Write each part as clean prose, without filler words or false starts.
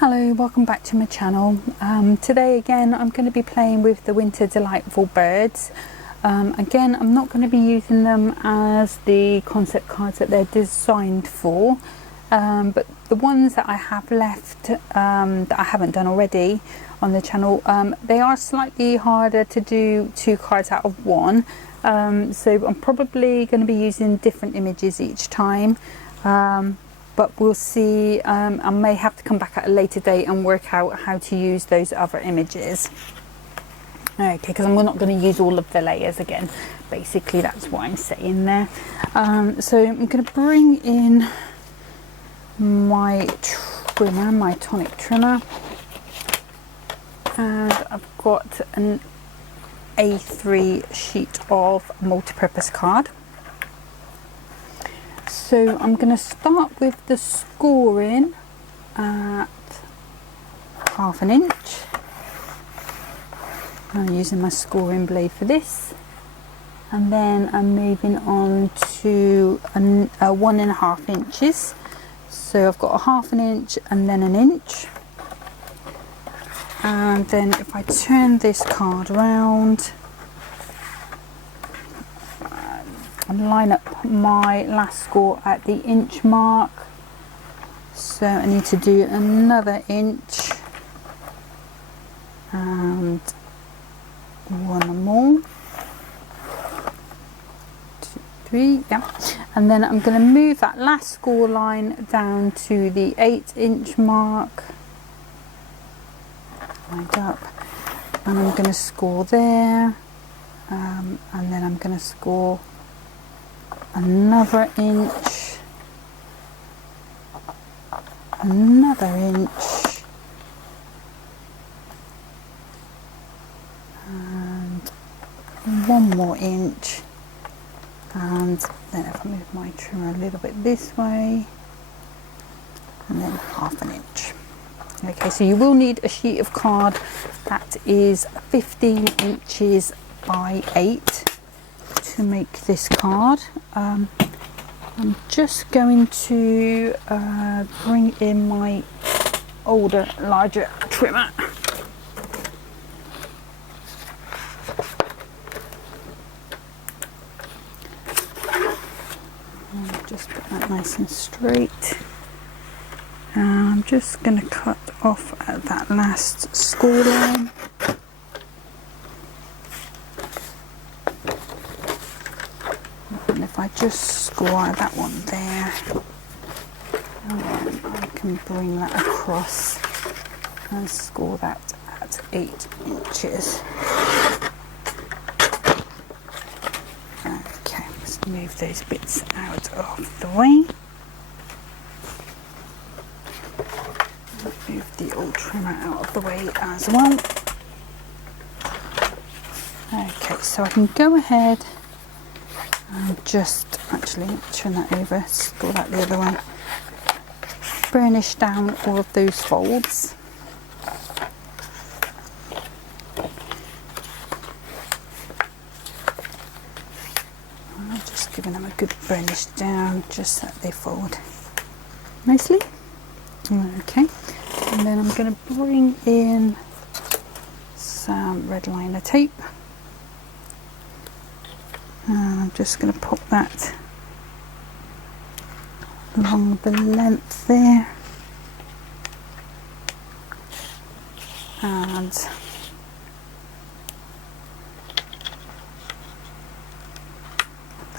Hello, welcome back to my channel. Today again I'm going to be playing with the Winter Delightful birds. Again, I'm not going to be using them as the concept cards that they're designed for, but the ones that I have left that I haven't done already on the channel, they are slightly harder to do 2 cards out of 1, so I'm probably going to be using different images each time. But we'll see. I may have to come back at a later date and work out how to use those other images. Okay, because I'm not going to use all of the layers again. Basically, that's what I'm saying there. So I'm going to bring in my trimmer, my tonic trimmer. And I've got an A3 sheet of multi-purpose card. So I'm going to start with the scoring at 1/2 inch. I'm using my scoring blade for this, and then I'm moving on to 1.5 inches. So I've got a 1/2 inch and then an inch, and then if I turn this card around and line up my last score at the inch mark, so I need to do another inch and 1 more, 2, 3, yeah, and then I'm going to move that last score line down to the 8-inch mark, lined up, and I'm going to score there, and then I'm going to score another inch, another inch, and 1 more inch, and then if I move my trimmer a little bit this way, and then 1/2 inch. Okay, so you will need a sheet of card that is 15 inches by 8 to make this card. I'm just going to bring in my older, larger trimmer. I'll just put that nice and straight. I'm just going to cut off at that last score line. And if I just score that one there, and then I can bring that across and score that at 8 inches. Okay, let's move those bits out of the way. Move the old trimmer out of the way as well. Okay, so I can go ahead and just actually turn that over, score that the other way, burnish down all of those folds. I'm just giving them a good burnish down just so that they fold nicely. Okay, and then I'm going to bring in some red liner tape. And I'm just going to pop that along the length there, and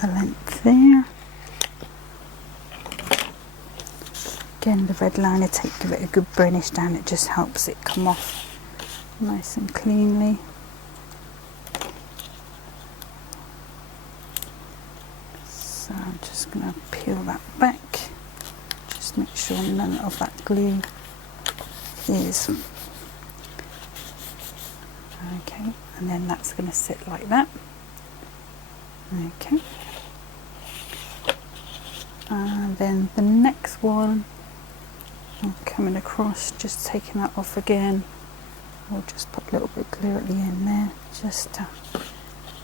the length there. Again, the red liner tape, give it a good burnish down, it just helps it come off nice and cleanly. So I'm just going to peel that back, just make sure none of that glue is okay, and then that's going to sit like that. Okay, and then the next one, I'm coming across, just taking that off again. I'll just put a little bit of glue at the end there, just to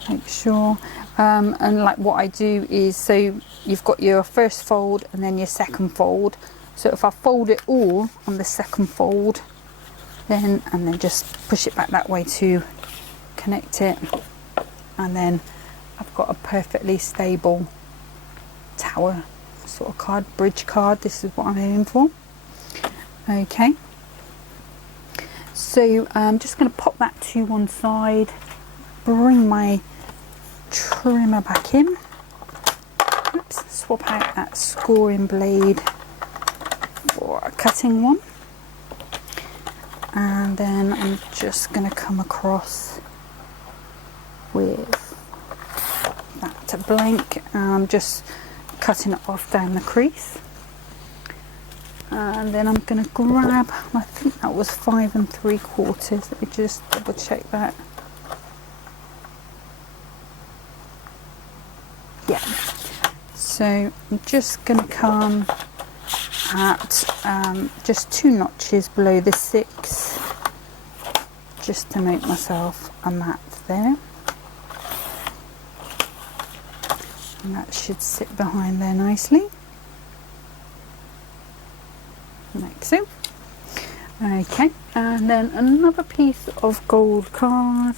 make sure. And like what I do is, so you've got your first fold and then your second fold, So if I fold it all on the second fold, and then just push it back that way to connect it, and then I've got a perfectly stable tower sort of card, bridge card. This is what I'm aiming for. Okay, so I'm just going to pop that to one side, bring my trimmer back in. Oops, swap out that scoring blade for a cutting one, and then I'm just going to come across with that blank, just cutting it off down the crease, and then I'm going to grab, I think that was 5 3/4. Let me just double check that. Yeah, so I'm just going to come at just 2 notches below the 6, just to make myself a mat there, and that should sit behind there nicely, like so. Okay, and then another piece of gold card,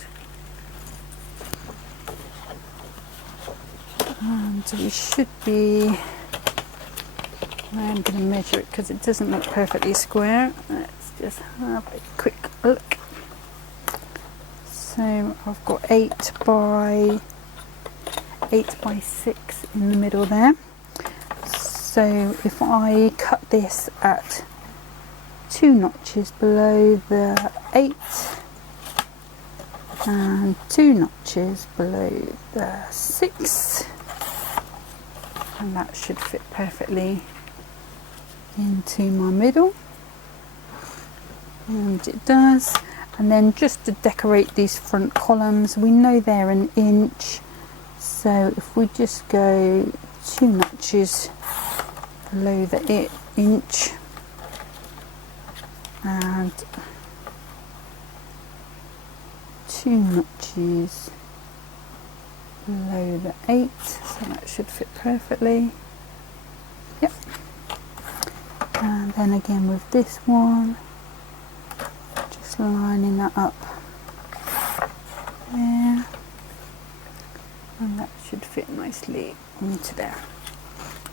and we should be, I'm going to measure it because it doesn't look perfectly square. Let's just have a quick look. So I've got 8 by 6 in the middle there. So if I cut this at 2 notches below the 8 and 2 notches below the 6, and that should fit perfectly into my middle, and it does. And then just to decorate these front columns, we know they're 1 inch, so if we just go 2 notches below the inch and 2 notches below the 8, so that should fit perfectly. Yep. And then again with this one, just lining that up there, and that should fit nicely into there.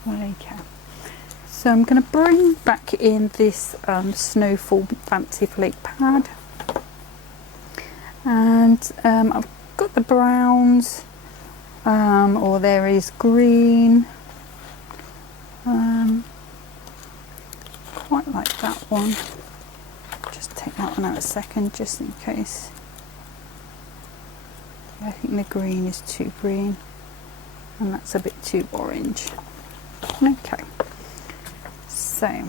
Okay, so I'm going to bring back in this Snowfall Fancy Flake pad, and I've got the browns, or there is green, quite like that one. Just take that one out a second just in case. I think the green is too green and that's a bit too orange. Okay, so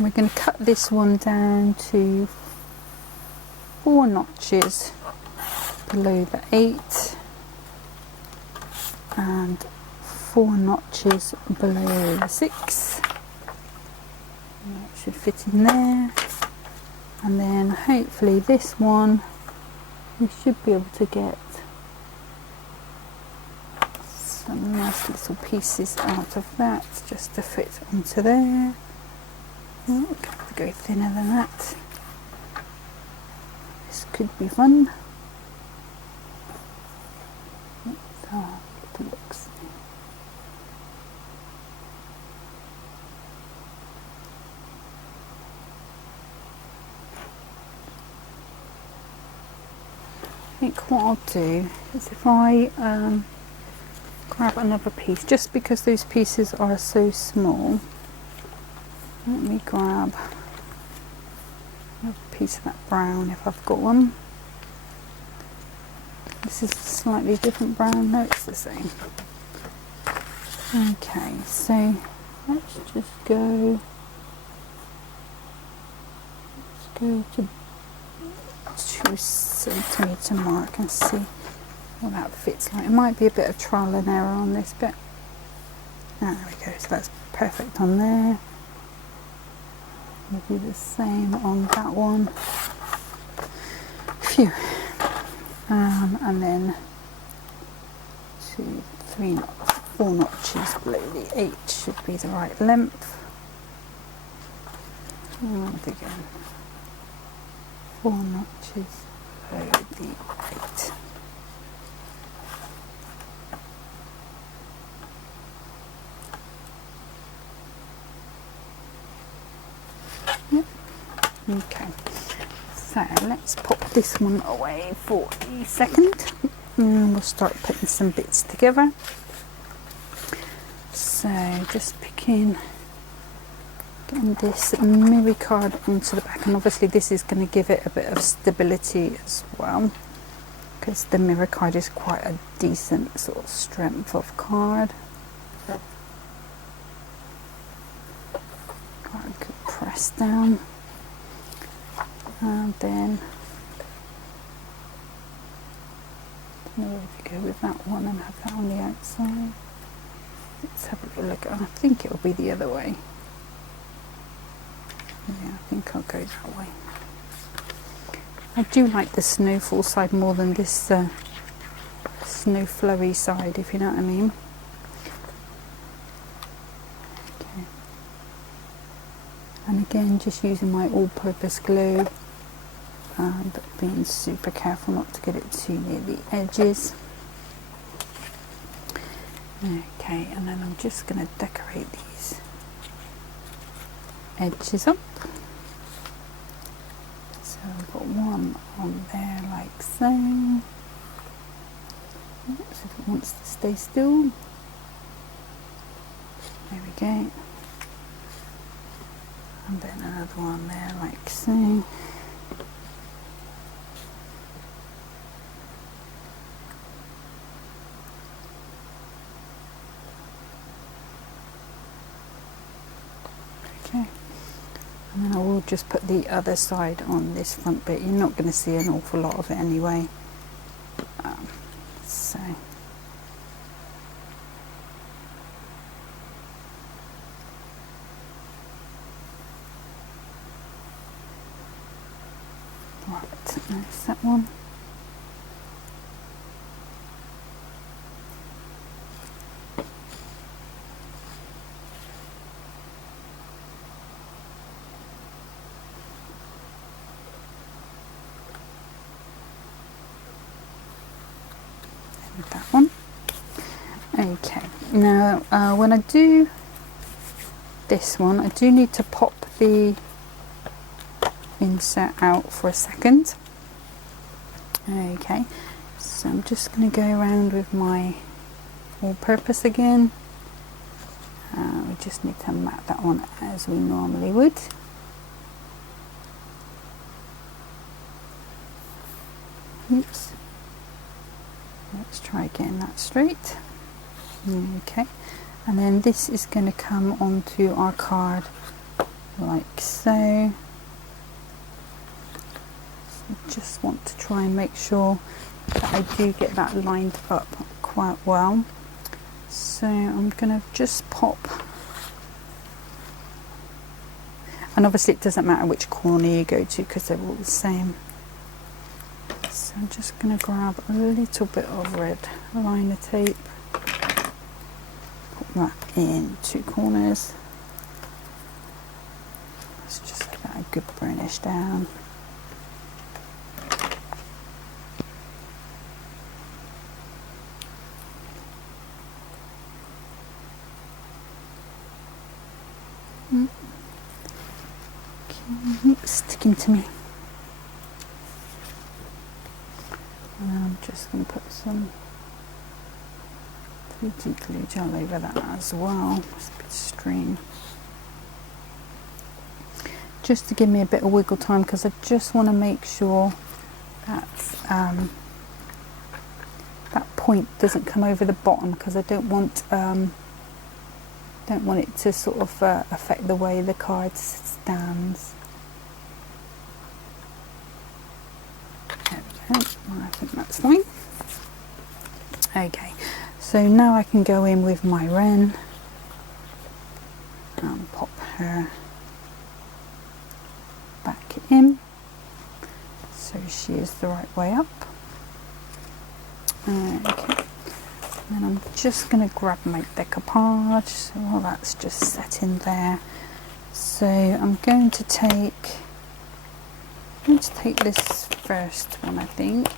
we're going to cut this one down to 4 notches below the 8 and 4 notches below the 6. And that should fit in there, and then hopefully this one we should be able to get some nice little pieces out of that just to fit onto there. Oh, I'm going to go thinner than that. This could be fun. Let's have a look. I think what I'll do is if I grab another piece, just because those pieces are so small, let me grab another piece of that brown if I've got one. This is a slightly different brown, no it's the same. Okay, so let's just go, to 2 centimetre mark and see what that fits like. It might be a bit of trial and error on this bit. There we go, so that's perfect on there. We'll do the same on that one. Phew. And then 2, 3, 4 notches below the 8 should be the right length. And again, 4 notches over the 8. Yep. Okay, so let's pop this one away for a second and we'll start putting some bits together. So just getting this mirror card onto the back, and obviously this is going to give it a bit of stability as well, because the mirror card is quite a decent sort of strength of card. Quite a good press down, and then I don't know where to go with that one and have that on the outside. Let's have a little look. I think it'll be the other way. Yeah, I think I'll go that way. I do like the snowfall side more than this snow flowy side, if you know what I mean. Okay. And again, just using my all-purpose glue, but being super careful not to get it too near the edges. Okay, and then I'm just going to decorate these edges up. So I've got one on there like so. Oops, if it wants to stay still. There we go. And then another one there like so. Okay. And then I will just put the other side on this front bit. You're not going to see an awful lot of it anyway. So right, there's that one. That one. Okay, now when I do this one, I do need to pop the insert out for a second. Okay, so I'm just going to go around with my all-purpose again. We just need to mat that one as we normally would. Oops. Let's try getting that straight. Okay, and then this is going to come onto our card like so. So just want to try and make sure that I do get that lined up quite well. So I'm going to just pop, and obviously it doesn't matter which corner you go to because they're all the same. So I'm just going to grab a little bit of red liner tape, put that in 2 corners. Let's just give that a good burnish down. Okay, it's sticking to me. And I'm just going to put some Fluty glue gel over that as well. It's a bit stream. Just to give me a bit of wiggle time, because I just want to make sure that that point doesn't come over the bottom, because I don't want it to sort of affect the way the card stands. There we go. I think that's fine. Okay, so now I can go in with my wren and pop her back in so she is the right way up. Okay, and I'm just going to grab my decoupage, so while that's just set in there, So I'm going to take this first one, I think.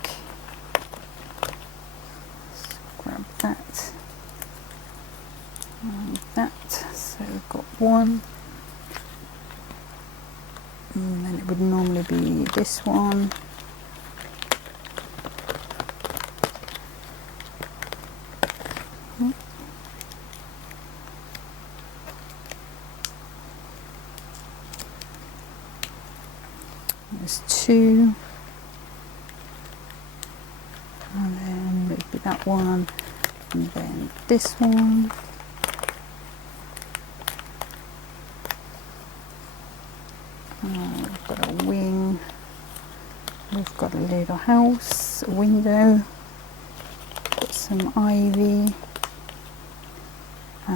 Let's grab that and that. So we've got one, and then it would normally be this one. There's two, and then it would be that one, and then this one. We've got a wing, we've got a little house, a window, got some ivy, I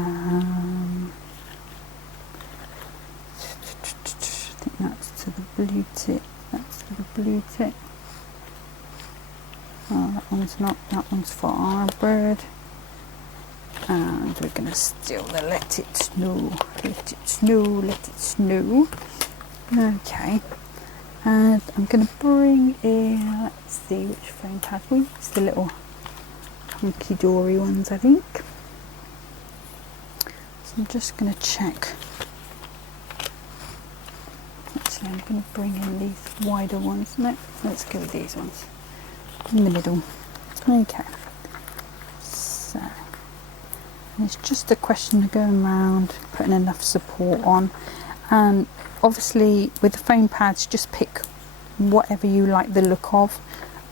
think that's to the blue tip, that's to the blue tip. Oh, that one's not, that one's for our bird. And we're going to steal the let it snow, let it snow, let it snow. Okay, and I'm going to bring in, let's see which foam pad we use, the little Hunkydory ones, I think. So I'm just going to check. Actually, I'm going to bring in these wider ones. No, let's go with these ones in the middle. Okay, so it's just a question of going around, putting enough support on, and obviously with the foam pads, just pick whatever you like the look of.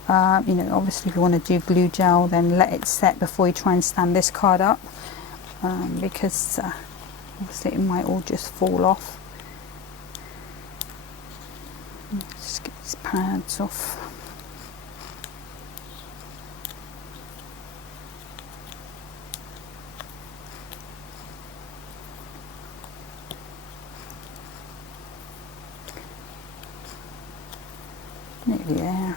You know, obviously if you want to do glue gel, then let it set before you try and stand this card up, because obviously it might all just fall off. Just get these pads off. Nearly there.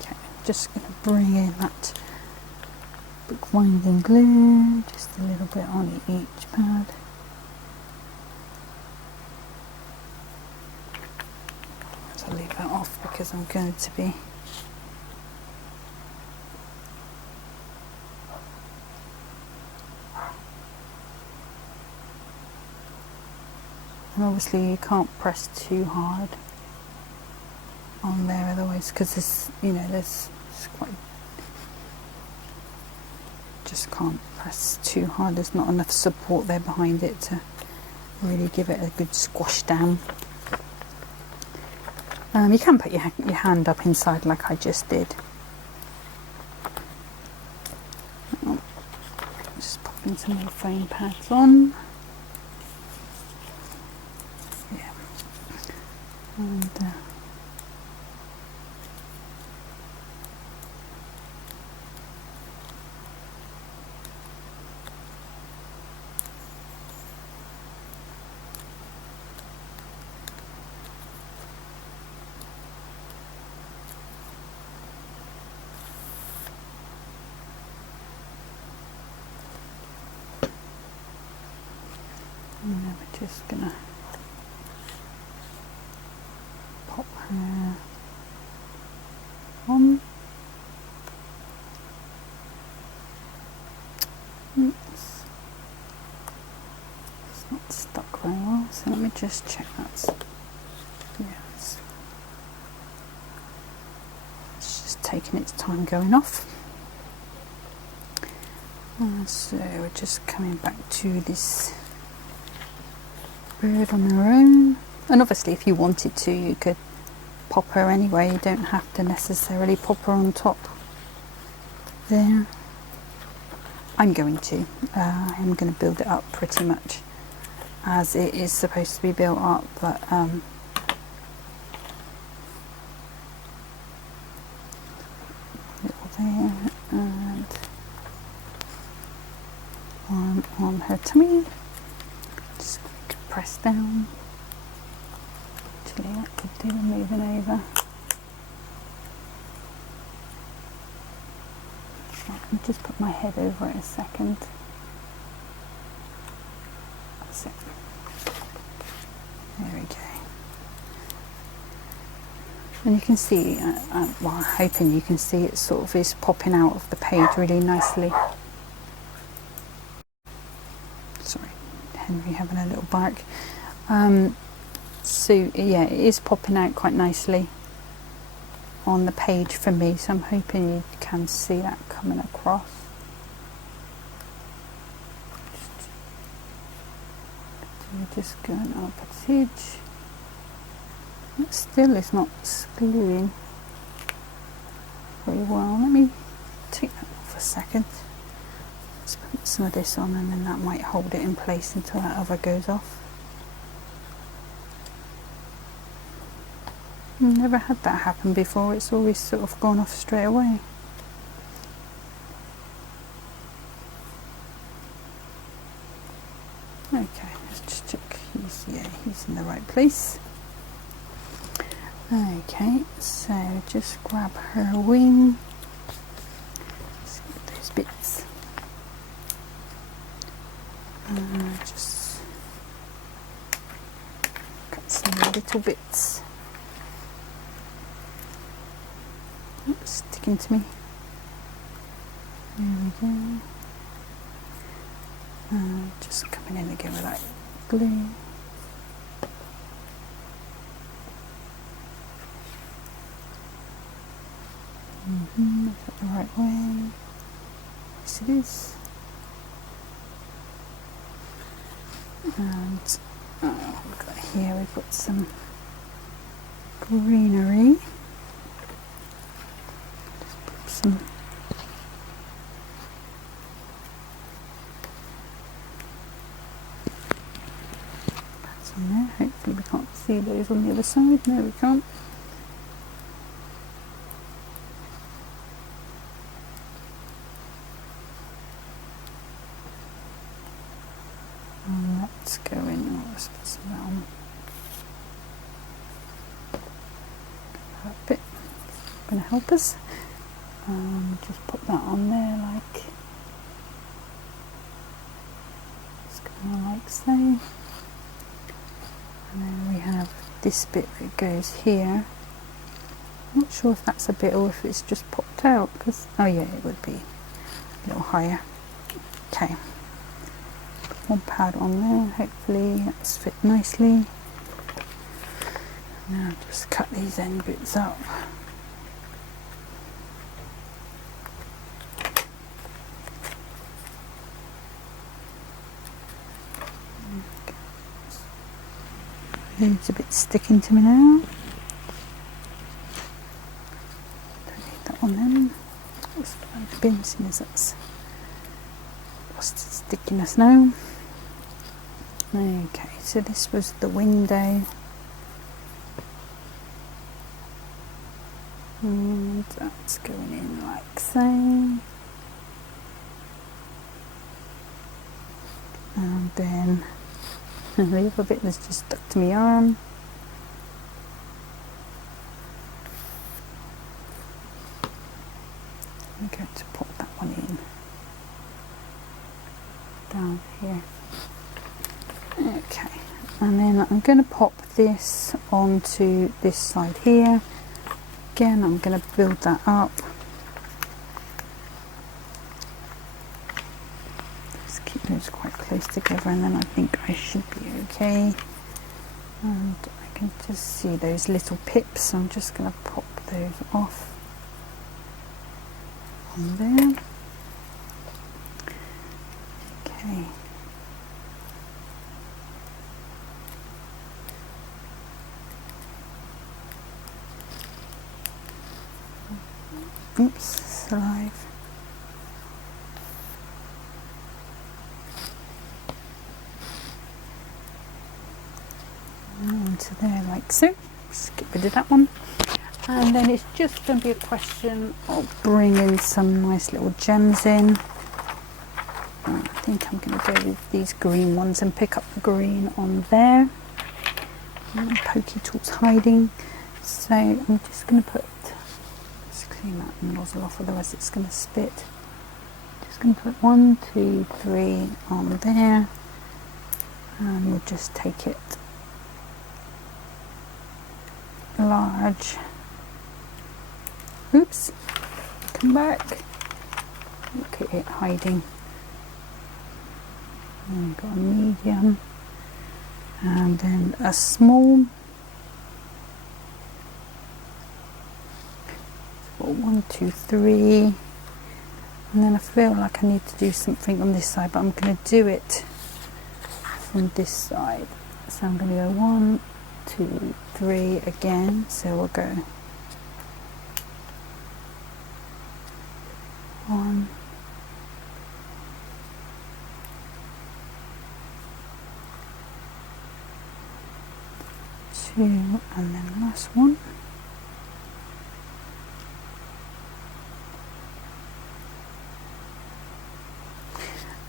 Okay, just going to bring in that bookbinding glue, just a little bit on each pad. I'll leave that off because I'm going to be and obviously you can't press too hard on there, otherwise, because this, you know, this is quite, just can't press too hard. There's not enough support there behind it to really give it a good squash down. You can put your hand up inside like I just did. Just popping some more foam pads on. Yeah. And then we're just gonna pop her on. It's not stuck very well, so let me just check that's, yeah, it's just taking its time going off. So we're just coming back to this bird on her own, and obviously if you wanted to you could pop her anyway, you don't have to necessarily pop her on top there. I'm going to build it up pretty much as it is supposed to be built up, but little there, and one on her tummy, just press down. could do with moving over. Let me just put my head over it a second. That's it. There we go. And you can see, well, I'm hoping you can see it sort of is popping out of the page really nicely. Sorry, Henry having a little bark. So yeah, it is popping out quite nicely on the page for me, so I'm hoping you can see that coming across. Just going up a edge. It still is not gluing very well. Let me take that off a second. Let's put some of this on, and then that might hold it in place until that other goes off. Never had that happen before. It's always sort of gone off straight away. Okay, let's just check. He's in the right place. Okay, so just grab her wing. Let's get those bits. Just cut some little bits. Oops, sticking to me. There we go. Just coming in again with that glue. Is that the right way? Yes, it is. And we've got here, we've got some greenery. Just put some pads on there. Hopefully we can't see those on the other side. No, we can't. Let's go in. Let's put some of that on. That bit going to help us. Just put that on there, like just kind of like so. And then we have this bit that goes here. I'm not sure if that's a bit or if it's just popped out. Because oh yeah, it would be a little higher. Okay. One pad on there, hopefully that's fit nicely. Now just cut these end bits up. It's a bit sticking to me now. Don't need that one then. Let's put out the bin soon as that's lost its stickiness now. Okay, so this was the window, and that's going in like so, and then the other bit was just stuck to my arm. I'm going to pop that one in down here. Okay, and then I'm going to pop this onto this side here. Again, I'm going to build that up. Just keep those quite close together, and then I think I should be okay. And I can just see those little pips, so I'm just going to pop those off on there. Okay. Oops, salive. Onto there like so. Just get rid of that one. And then it's just going to be a question of bringing some nice little gems in. I think I'm going to go with these green ones and pick up the green on there. Pokey tool's hiding. So I'm just going to let's clean that nozzle off, otherwise it's going to spit. Just going to put 1, 2, 3 on there, and we'll just take it large. Oops, come back. Look at it hiding. And we've got a medium, and then a small. 1, 2, 3, and then I feel like I need to do something on this side, but I'm going to do it from this side. So I'm going to go 1, 2, 3 again. So we'll go 1, 2, and then last one.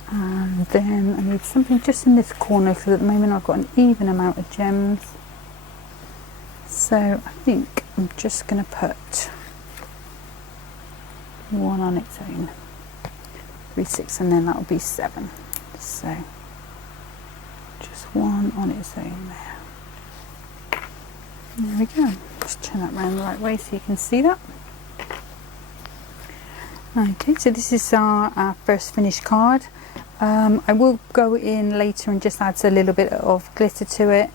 And then I need something just in this corner, because at the moment I've got an even amount of gems. So I think I'm just going to put one on its own. 3, 6, and then that'll be 7. So just one on its own there. There we go. Just turn that around the right way so you can see that. Okay, so this is our first finished card. I will go in later and just add a little bit of glitter to it,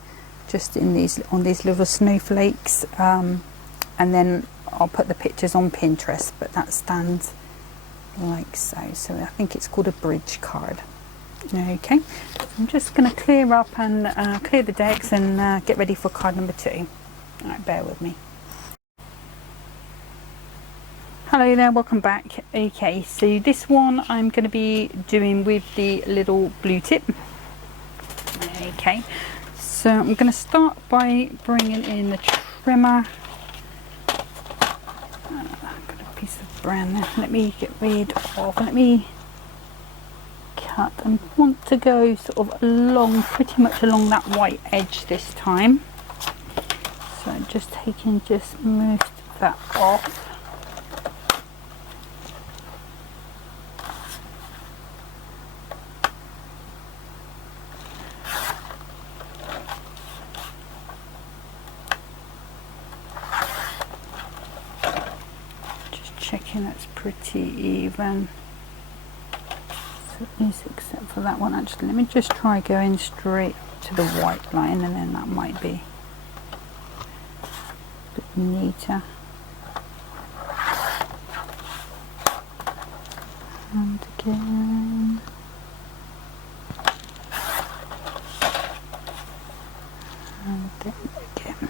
just on these little snowflakes, and then I'll put the pictures on Pinterest, but that stands like so. So I think it's called a bridge card. Okay, I'm just going to clear up and clear the decks and get ready for card number 2. Alright, bear with me. Hello there, welcome back. Okay, so this one I'm going to be doing with the little blue tip. Okay, so I'm going to start by bringing in the trimmer. I've got a piece of brown there. Let me get rid of, let me cut, and want to go sort of along, pretty much along that white edge this time. So I'm just taking just most of that off. Checking that's pretty even. So it is, except for that one. Actually, let me just try going straight to the white line, and then that might be a bit neater. And again. And then again.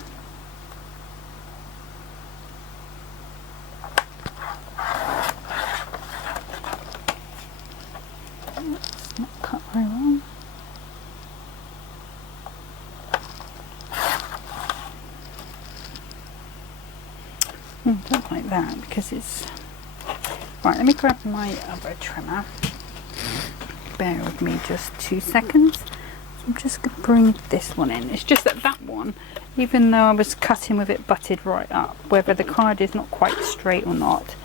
It's not cut very well. I don't like that because it's... Right, let me grab my other trimmer. Bear with me just 2 seconds. So I'm just going to bring this one in. It's just that that one, even though I was cutting with it butted right up, whether the card is not quite straight or not,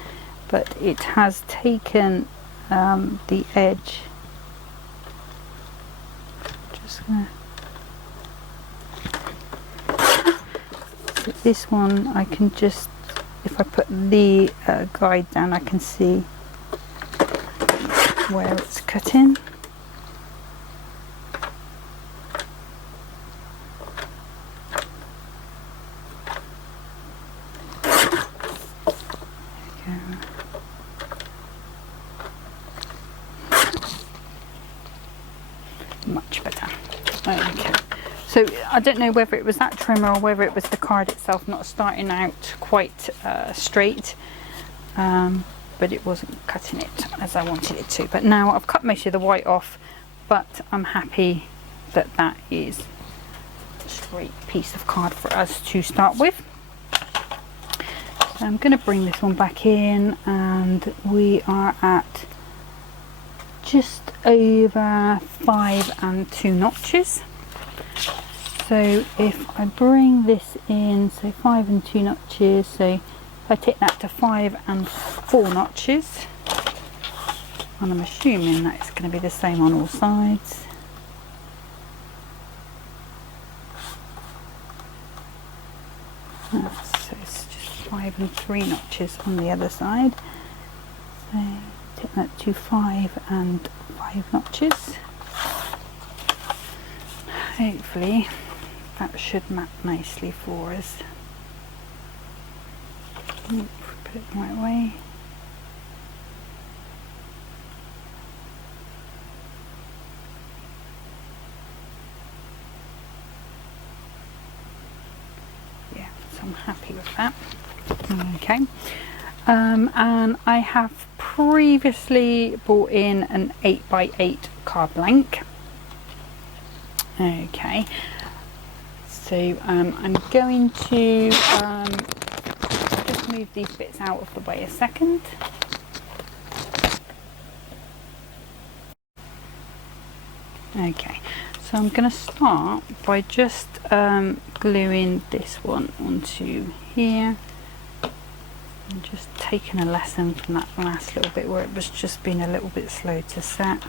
but it has taken the edge. Just gonna... So this one I can just, if I put the guide down, I can see where it's cut in. Much better. Okay, so I don't know whether it was that trimmer or whether it was the card itself not starting out quite straight, but it wasn't cutting it as I wanted it to. But now I've cut most of the white off, but I'm happy that that is a straight piece of card for us to start with. So I'm going to bring this one back in, and we are at just over 5 and 2 notches. So if I bring this in, so 5 and 2 notches, so if I take that to 5 and 4 notches, and I'm assuming that it's going to be the same on all sides. So it's just 5 and 3 notches on the other side. So take that to 5 and 5 notches. Hopefully that should map nicely for us. Put it the right way. Yeah, so I'm happy with that. Okay. And I have previously bought in an 8x8 card blank. Okay, so I'm going to just move these bits out of the way a second. Okay, so I'm going to start by just gluing this one onto here. I'm just taking a lesson from that last little bit where it was just being a little bit slow to set.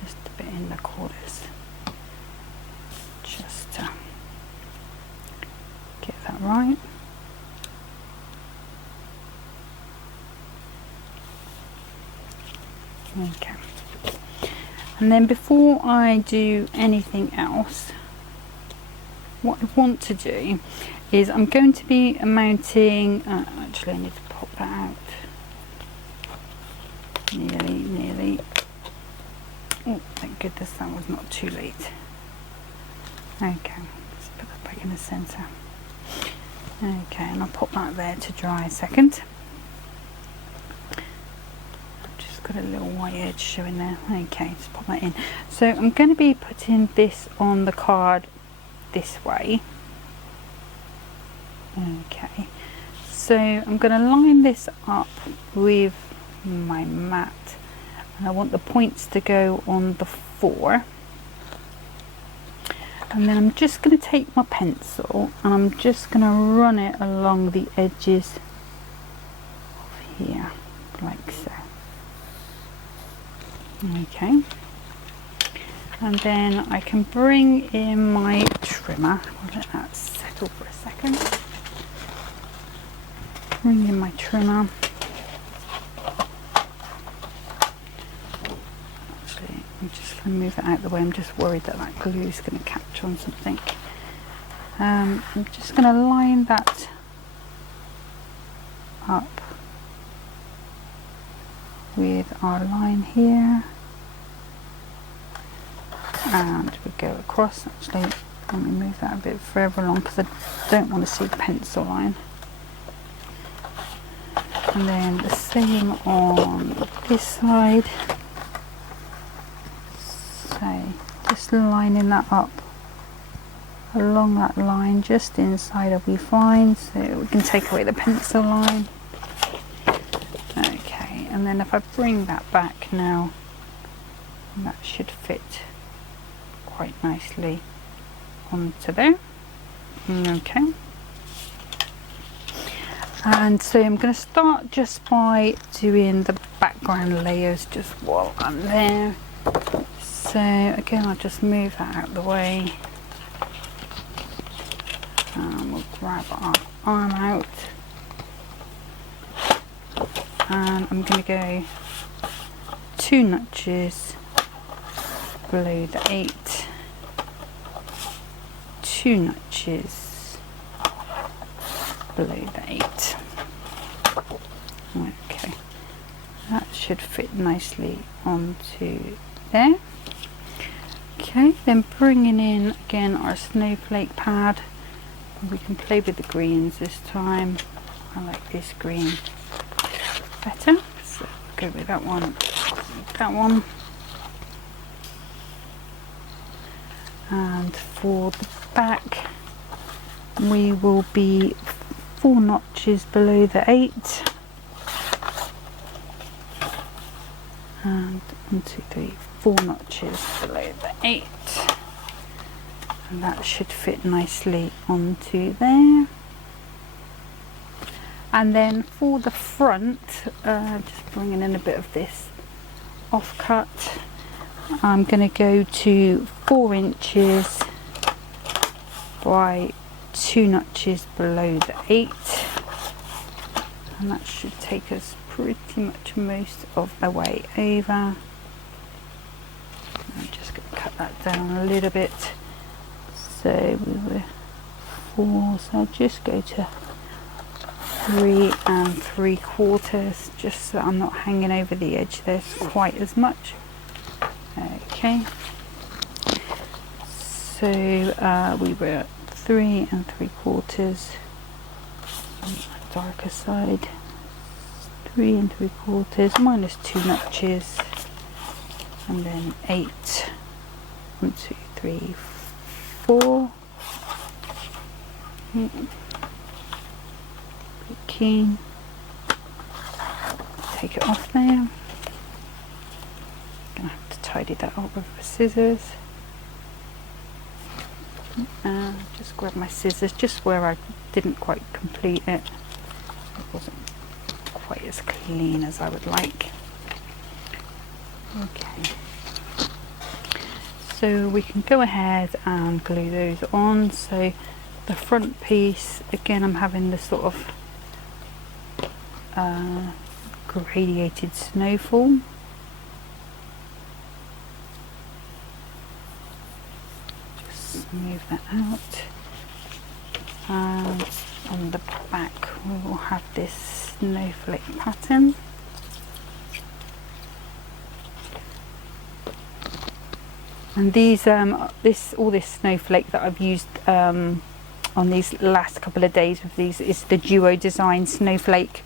Just a bit in the corners. Just to get that right. Okay. And then before I do anything else, what I want to do is I'm going to be mounting, actually I need to pop that out. Nearly. Oh, thank goodness that was not too late. Okay, let's put that back in the centre. Okay, and I'll pop that there to dry a second. I've just got a little white edge showing there. Okay, just pop that in. So I'm going to be putting this on the card this way. Okay, so I'm going to line this up with my mat, and I want the points to go on the 4. And then I'm just going to take my pencil and I'm just going to run it along the edges of here, like so. Okay, and then I can bring in my trimmer. I'll let that settle for a second. Bring in my trimmer. Actually, I'm just going to move it out of the way. I'm just worried that that glue is going to catch on something. I'm just going to line that up with our line here, and we go across. Actually, let me move that a bit further along because I don't want to see the pencil line. And then the same on this side. So just lining that up along that line, just inside will be fine, so we can take away the pencil line. Okay, and then if I bring that back now, that should fit quite nicely onto there. Okay. And so I'm going to start just by doing the background layers just while I'm there. So again, I'll just move that out of the way. And we'll grab our arm out. And I'm going to go 2 notches below the 8. 2 notches below the 8. Okay, that should fit nicely onto there. Okay, then bringing in again our snowflake pad. We can play with the greens this time. I like this green better, so go with that one. That one. And for the back, we will be 4 notches below the 8, and 1, 2, 3, 4 notches below the 8, and that should fit nicely onto there. And then for the front, just bringing in a bit of this offcut, I'm going to go to 4 inches by 2 notches below the 8, and that should take us pretty much most of the way over. I'm just going to cut that down a little bit. So we were 4, so I'll just go to 3 3/4, just so I'm not hanging over the edge there quite as much. Okay, so we were 3 3/4 on the darker side, 3 3/4 minus 2 notches, and then 8, 1 2 3 4. Keen, take it off there. Gonna have to tidy that up with the scissors. Just grab my scissors just where I didn't quite complete it. It wasn't quite as clean as I would like. Okay, so we can go ahead and glue those on. So the front piece, again, I'm having this sort of gradiated snowfall. Just smooth that out, and on the back we will have this snowflake pattern. And these all this snowflake that I've used on these last couple of days with these is the Duo Design Snowflake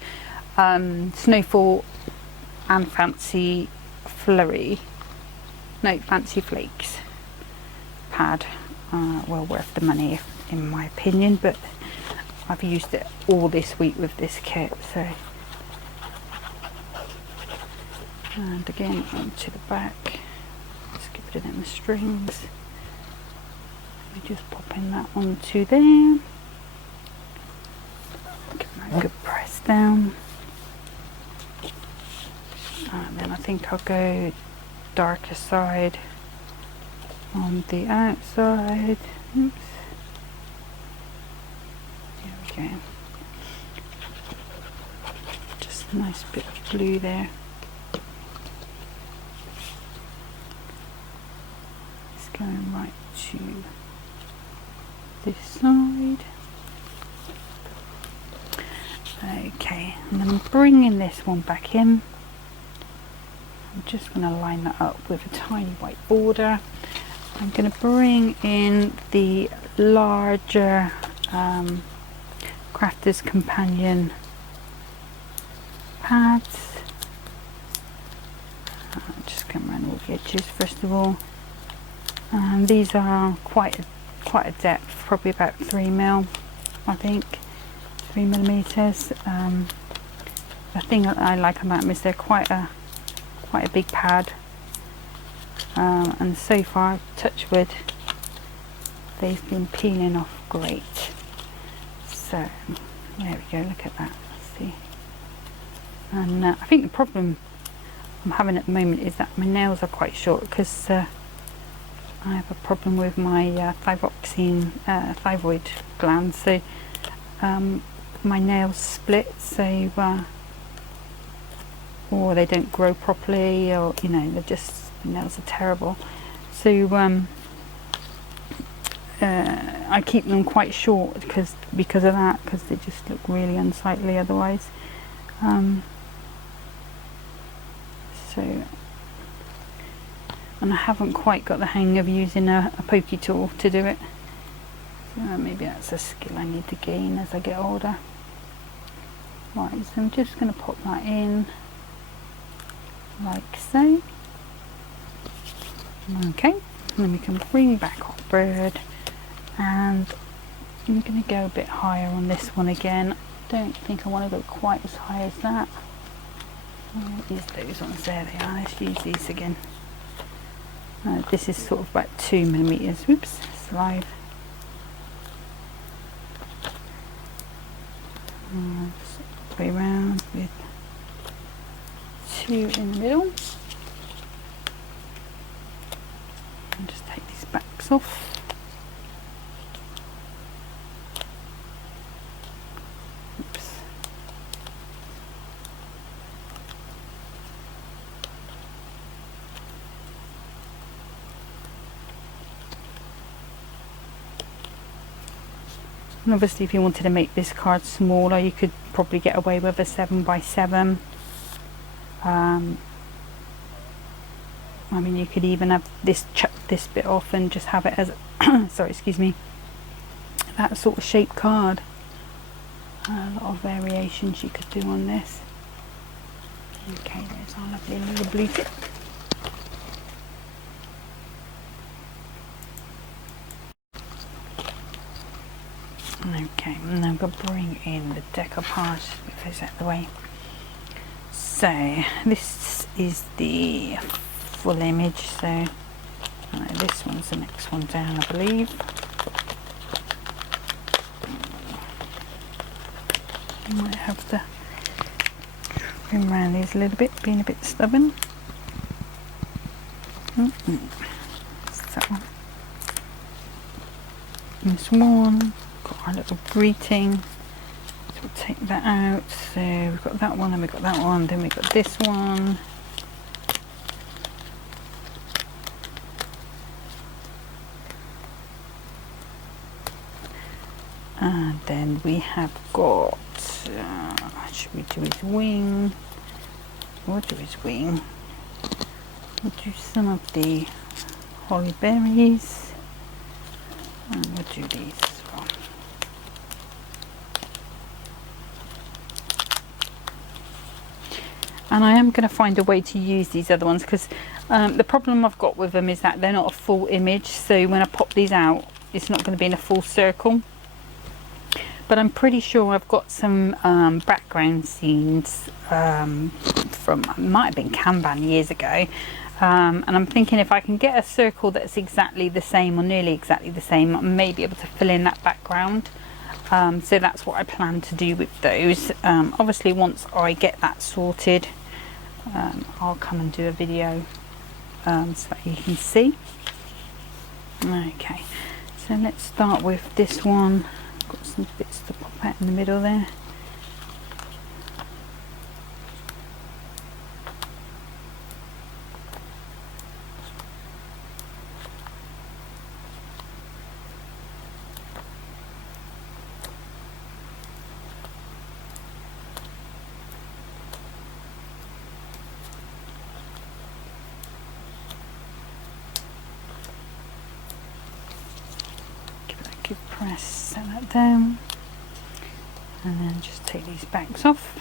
Snowfall and Fancy Flurry, no, Fancy Flakes pad. Well worth the money in my opinion, but I've used it all this week with this kit. So, and again onto the back, just give it in the strings. We just popping that onto there. Give that a good press down. And then I think I'll go darker side on the outside. Oops. There we go. Just a nice bit of blue there. It's going right to this side. Okay, and then I'm bringing this one back in. I'm just going to line that up with a tiny white border. I'm going to bring in the larger Crafter's Companion pads. Just come around all the edges first of all. And these are quite a depth, probably about 3mm, I think, 3mm. The thing that I like about them is they're quite a big pad, and so far, touch wood, they've been peeling off great. So there we go, look at that. Let's see. And I think the problem I'm having at the moment is that my nails are quite short, because I have a problem with my thyroid glands, so my nails split, so or they don't grow properly, or you know, they're just, the nails are terrible. So I keep them quite short because of that, because they just look really unsightly otherwise. So, and I haven't quite got the hang of using a pokey tool to do it. So maybe that's a skill I need to gain as I get older. Right, so I'm just going to pop that in like so. Okay, and then we can bring back our bird, and I'm going to go a bit higher on this one again. I don't think I want to go quite as high as that. Use those ones, there they are. Let's use these again. This is sort of about 2mm. Oops, slide. Just way around with 2 in the middle. And just take these backs off. Oops. And obviously if you wanted to make this card smaller, you could probably get away with a 7x7. I mean, you could even have this, chuck this bit off and just have it as sorry, excuse me, that sort of shape card. A lot of variations you could do on this. Okay, there's our lovely little blue tip. Okay, and I'm going to bring in the decoupage, move those out of the way. So this is the full image, so this one's the next one down, I believe. I might have to trim around these a little bit, being a bit stubborn. That's that one. This one, got our little greeting. So we'll take that out. So we've got that one, and we've got that one, then we've got this one. And then we have got, should we do his wing? We'll do his wing. We'll do some of the holly berries. And we'll do these as well. And I am going to find a way to use these other ones, because the problem I've got with them is that they're not a full image. So when I pop these out, it's not going to be in a full circle. But I'm pretty sure I've got some background scenes from, might have been Kanban years ago, and I'm thinking if I can get a circle that's exactly the same or nearly exactly the same, I may be able to fill in that background. So that's what I plan to do with those. Obviously once I get that sorted, I'll come and do a video so that you can see. Okay, so let's start with this one. Got some bits to pop out in the middle there. Give it a good press, set that down, and then just take these backs off.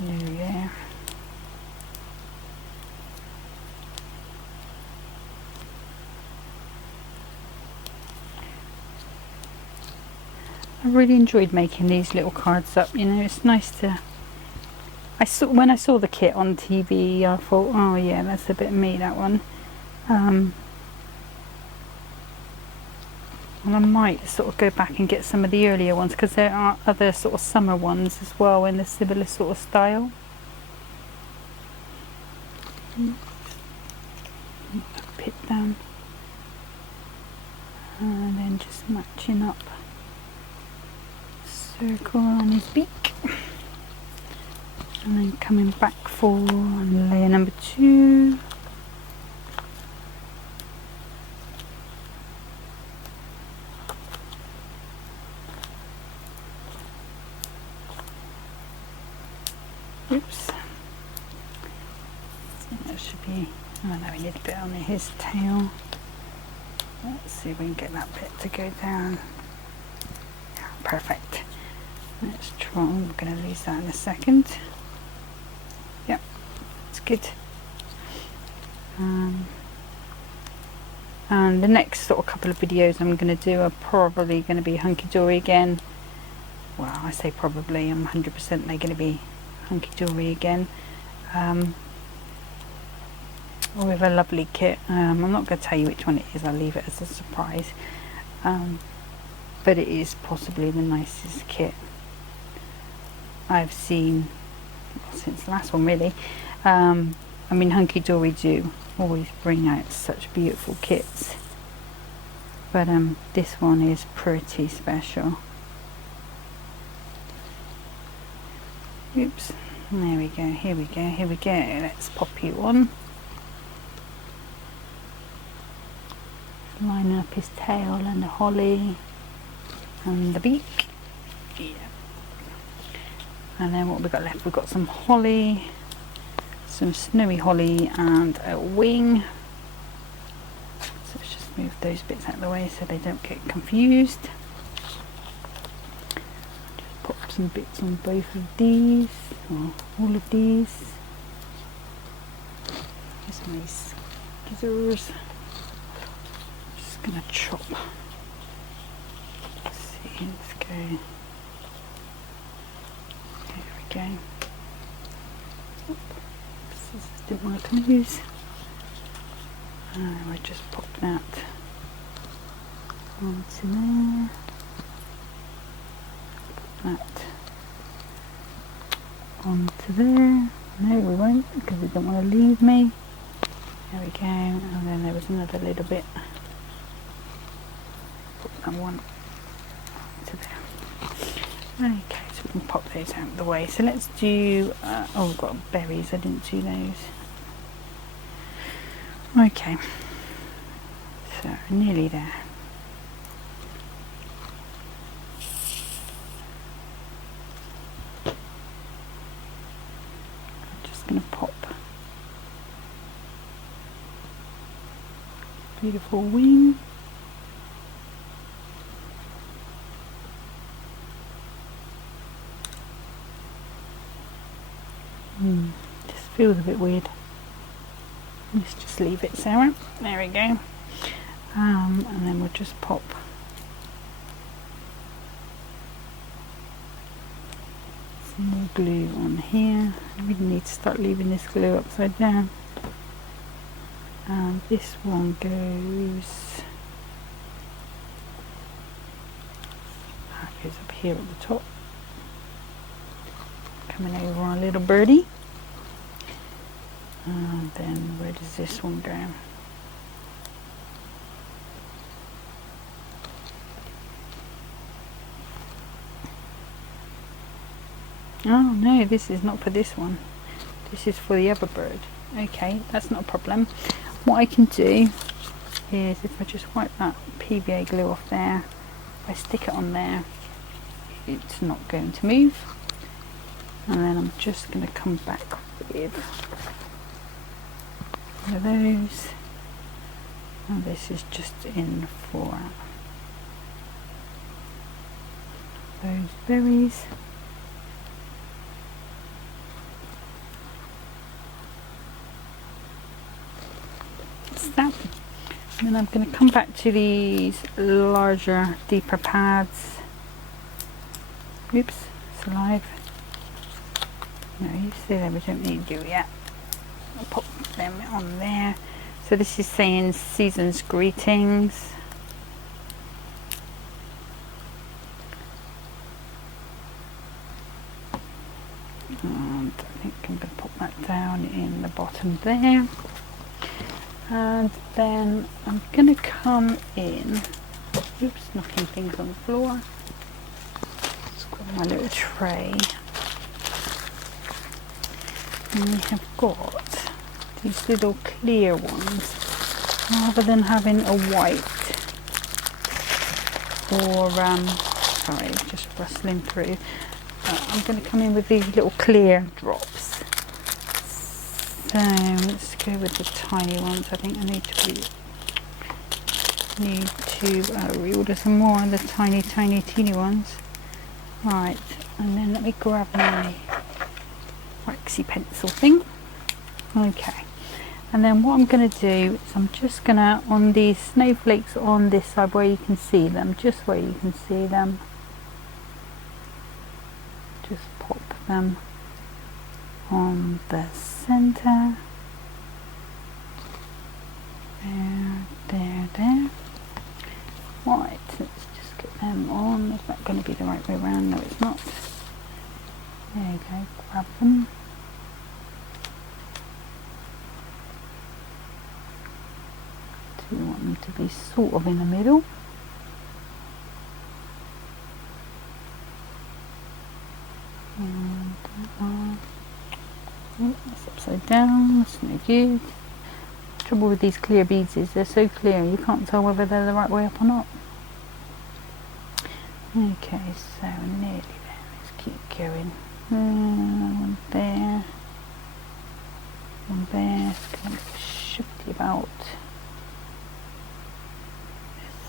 There. I really enjoyed making these little cards up. You know, it's nice to. When I saw the kit on TV, I thought, oh yeah, that's a bit of me, that one. And I might sort of go back and get some of the earlier ones, because there are other sort of summer ones as well in a similar sort of style. Pit down, and then just matching up circle on his beak, and then coming back for layer number 2. Oops. So that should be, oh no, we need a bit on his tail. Let's see if we can get that bit to go down. Yeah, perfect. Let's try, we're going to lose that in a second. Yep, it's good. And the next sort of couple of videos I'm going to do are probably going to be Hunkydory again. Well, I say probably, I'm 100% they're going to be Hunkydory again. With a lovely kit. I'm not going to tell you which one it is, I'll leave it as a surprise. But it is possibly the nicest kit I've seen since the last one, really. I mean, Hunkydory do always bring out such beautiful kits, but this one is pretty special. Oops, there we go, here we go, here we go. Let's pop you on. Line up his tail and the holly and the beak. Yeah. And then what we got left, we've got some holly, some snowy holly and a wing. So let's just move those bits out of the way so they don't get confused. Just pop some bits on both of these, or all of these. Here's my scissors. Just gonna chop. Let's see, let's go. There we go. Scissors didn't want to lose. I just pop that onto there. Pop that onto there. No, we won't, because it don't want to leave me. There we go. And then there was another little bit. Put that one to there. Okay, so we can pop those out of the way. So let's do, oh, we've got berries, I didn't do those. Okay, so nearly there. I'm just going to pop beautiful wing. Just feels a bit weird. Let's just leave it, Sarah. There we go. And then we'll just pop some more glue on here. I really need to start leaving this glue upside down. And this one goes up here at the top. Coming over on a little birdie. And then where does this one go? Oh no, this is not for this one. This is for the other bird. Okay, that's not a problem. What I can do is, if I just wipe that PVA glue off there, if I stick it on there, it's not going to move. And then I'm just going to come back with one of those, and this is just in for those berries. That's that. And then I'm going to come back to these larger, deeper pads. Oops, it's alive. No, you see there, we don't need to do it yet. I'll pop them on there. So this is saying Season's Greetings. And I think I'm going to pop that down in the bottom there. And then I'm going to come in, oops, knocking things on the floor. Just grab my little tray. And we have got these little clear ones, rather than having a white or sorry, just rustling through. I'm going to come in with these little clear drops. So let's go with the tiny ones. I think I need to reorder some more of the tiny teeny ones. Right, and then let me grab my waxy pencil thing. Okay, And then what I'm going to do is I'm just going to, on these snowflakes on this side where you can see them, just where you can see them, just pop them on the centre. There. Right, let's just get them on. Is that going to be the right way around? No, it's not. There you go, grab them. We want them to be sort of in the middle. And oh, that's upside down, that's no good. The trouble with these clear beads is they're so clear you can't tell whether they're the right way up or not. Okay, so nearly there. Let's keep going. One there. One there. It's going to shift about.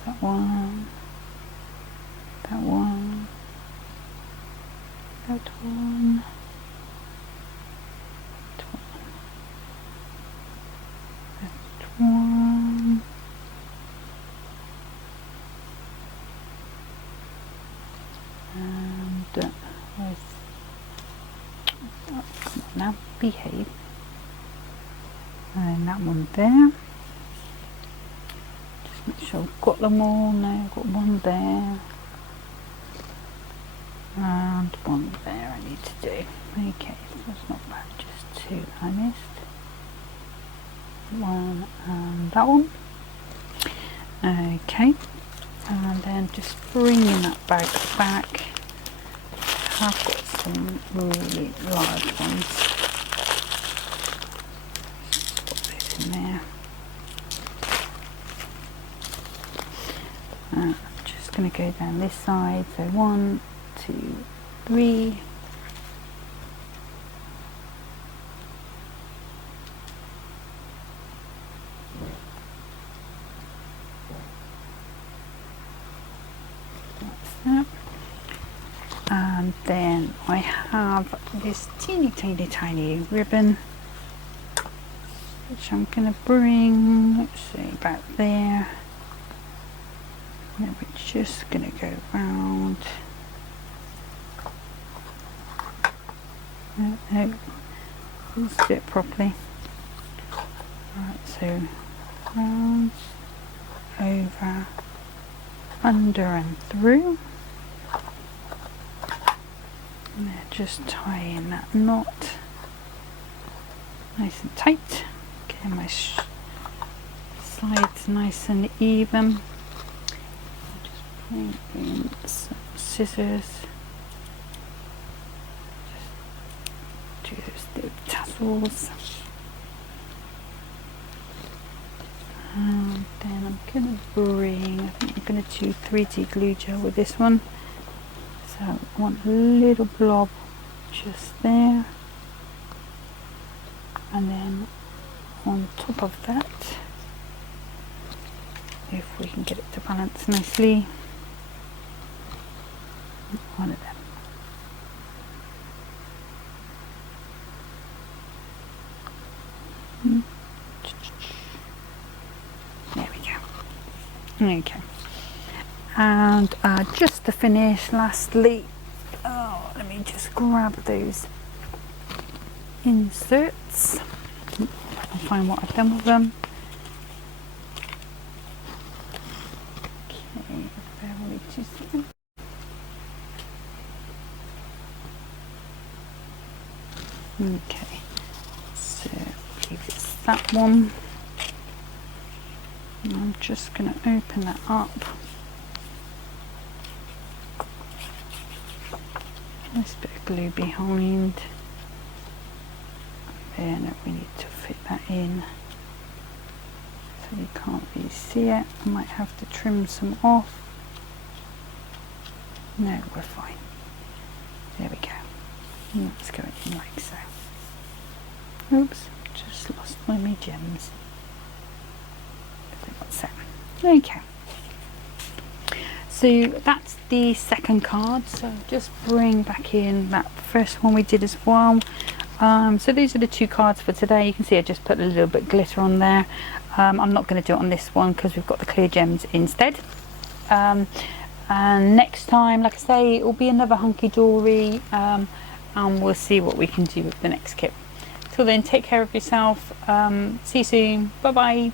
That one, that one, that one, that one, and where's that? Come on now, behave. And that one there. Make sure I've got them all. No, I've got one there and one there I need to do. Okay, so that's not bad, just two I missed. One and that one. Okay, and then just bringing that bag back. I've got some really large ones. Just put those in there. I'm just going to go down this side, so 1, 2, 3. That's that. And then I have this teeny tiny ribbon, which I'm going to bring, let's see, about there. Then we're just going to go round. No, let's do it properly. Right, so round, over, under and through. And then just tie in that knot nice and tight. Get my sides nice and even. Bring in some scissors, just do those little tassels, and then I'm going to bring, I think I'm going to do 3D glue gel with this one, so I want a little blob just there, and then on top of that, if we can get it to balance nicely, one of them. There we go. Okay. And just to finish, lastly, let me just grab those inserts. I'll find what I've done with them. Okay, bear with me 2 seconds. Okay, so I believe it's that one. And I'm just going to open that up. Nice bit of glue behind. And then we need to fit that in so you can't really see it. I might have to trim some off. No, we're fine. There we go. And that's going in like so. Oops, just lost one of my gems. What's that? Okay. So that's the second card. So just bring back in that first one we did as well. So these are the 2 cards for today. You can see I just put a little bit of glitter on there. I'm not going to do it on this one because we've got the clear gems instead. And next time, like I say, it will be another Hunkydory, and we'll see what we can do with the next kit. Till then, take care of yourself. See you soon. Bye bye.